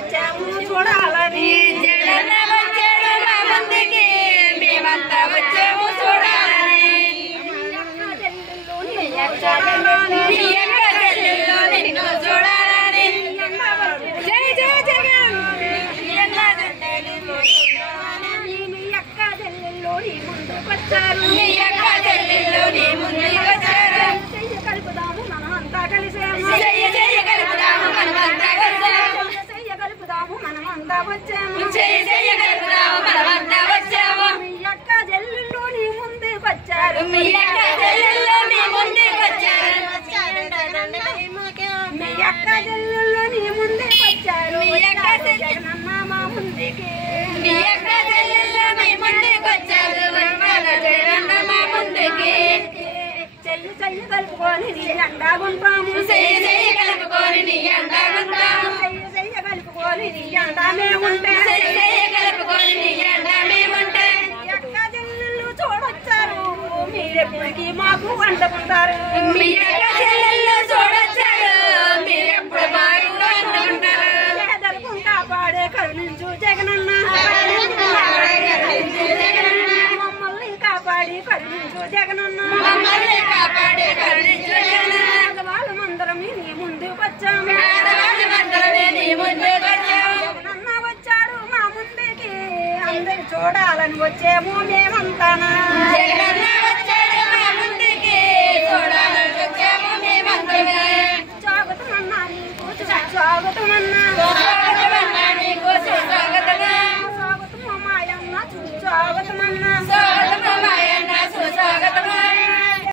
వచ్చాము చూడాలని జగనన్న వచ్చాడు మా ముందుకి మేమంతా వచ్చాము చూడాలని నీ అక్క చెల్లెల్లో నిన్ను చూడాలని జై జై జగన్ మీ అక్క చెల్లెల్లో నీ ముందుకు వచ్చారు నీ అక్క చెల్లెల్లో నీ ముందుకు వచ్చారు చెయ్య కలుపుదాము మనమంతా కలిసాము చెయ్య చెయ్య కలుపుదాము మనమంతా వచ్చాము చెయ్య కలుపుదాము మనమంతా వచ్చాము చెయ్య చెయ్య కలుపుదాము మనమంతా వచ్చాము మీ అక్క చెల్లెల్లో నీ ముందుకు వచ్చారు మీ అక్క చెల్లెల్లో నీ ముందుకు వచ్చారు మీ అక్క చెల్లెల్లో నీ ముందుకు వచ్చారు మీ అక్క జగనన్న మా ముందుకి మీ అక్క చెల్లెల్లో నీ ముందుకు వచ్చారు జగనన్న మా ముందుకి చెయ్యి చెయ్యి కలుపుకొని నీ అండాగుంటాము చెయ్య చెయ్య కలుపుకొని నీ అండాగుంటాము చెయ్యి చెయ్య కలుపుకొని నీ అండామే ఉంటే చెయ్య చెయ్య కలుపుకొని నీ అండామే ఉంటే మీ అక్క చెల్లెళ్ళు చూడొచ్చారు మీరెప్పటికీ మాకు అండకుంటారు మీ అక్క చెల్లెల్లో చూడొచ్చారు మీరెప్పుడు బాగా అంటున్నారు పేదలకు కాపాడే కరుణించు జగనన్న మమ్మల్ని కాపాడి కరుణించు జగనన్న మమ్మల్ని కాపాడే కరుణించు జగనన్న వాళ్ళమందరం నీ ముందుకు వచ్చాము పేదవాళ్ళమందరమే నీ ముందుకు వచ్చాము జగనన్న వచ్చాడు మా ముందుకి అందరు చూడాలని వచ్చాము మేమంతానా జగనన్న వచ్చాడు మా ముందుకి చూడాలని వచ్చాము మేమందరమే స్వాగతమన్నా నీకు స్వాగతమన్నా స్వాగతమన్నా నీకు స్వాగతమా స్వాగతము మాయన్న స్వాగతమన్నా